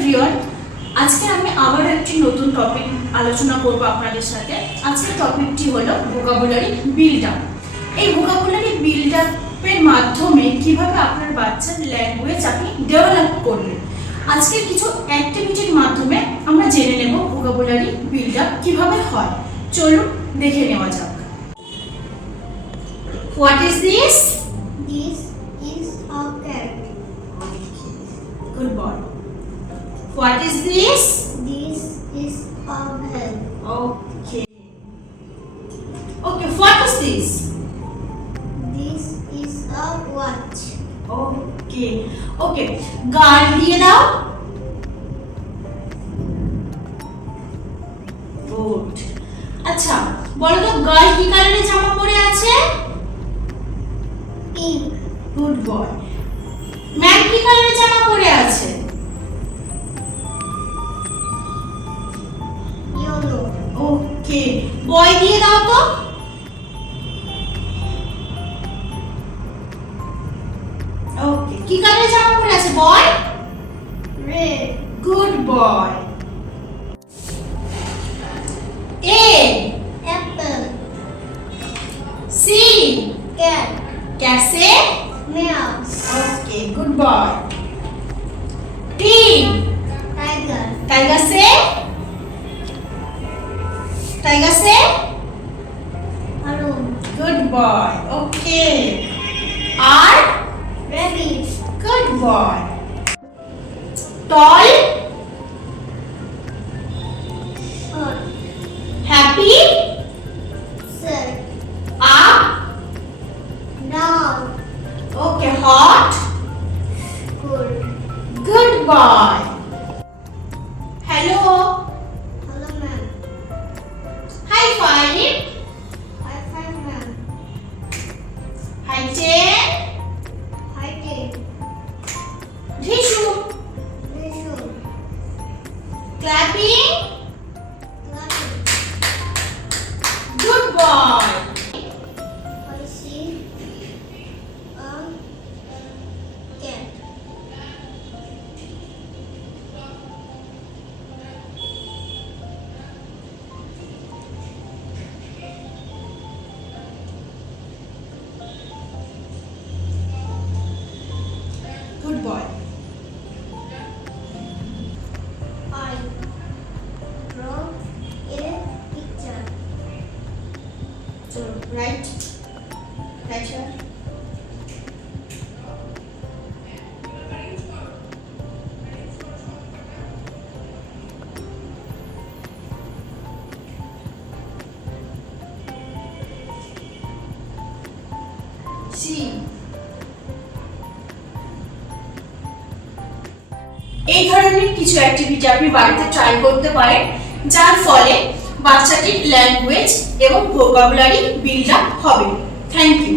Everyone, আজকে আমি আবার একটি নতুন টপিক আলোচনা করব আপনাদের সাথে। আজকের টপিকটি হলো ভোকাবুলারি বিল্ড আপ। এই ভোকাবুলারি বিল্ড আপের মাধ্যমে কিভাবে আপনার বাচ্চার ল্যাঙ্গুয়েজ আপনি ডেভেলপ করবেন। আজকের কিছু অ্যাক্টিভিটির মাধ্যমে আমরা জেনে নেব ভোকাবুলারি বিল্ড আপ কিভাবে হয়। চলুন দেখে নেওয়া যাক। What is this? This is a cat. Good boy. What is this? This is a bell. Okay. Okay, what is this? This is a watch. Okay. Okay. গাল দিয়ে দাও। Good. আচ্ছা, বলো তো গাল কি কালারের জামা পরে আছে? Pink. Good boy. ম্যান কি কালারের জামা পরে আছে? Yellow. ওকে, বয় দিয়ে দাও তো। ওকে, কি কালারের জামা পরে আছে boy? Red. Good boy. A Apple. C Cat. कैसे? Mouse. Okay, good boy. T Tiger. Tiger से? टाइगर से? Balloon. Good boy. Okay. R Rabbit. Good boy. Tall Short. Happy Sad. Up Down. Okay hot Good. Good boy. Hello Hello, ma'am. High five I find ma'am. High ten Hi, Ted. ढिशु Visual. Clapping Clapping. Good boy. I see a cat. Good boy. I draw a picture. So right here. See. এই ধরনের কিছু activity আপনি বাড়িতে try করতে পারেন, যার ফলে বাচ্চাটির ল্যাঙ্গুয়েজ এবং ভোকাবুলারি বিল্ড আপ হবে। Thank you.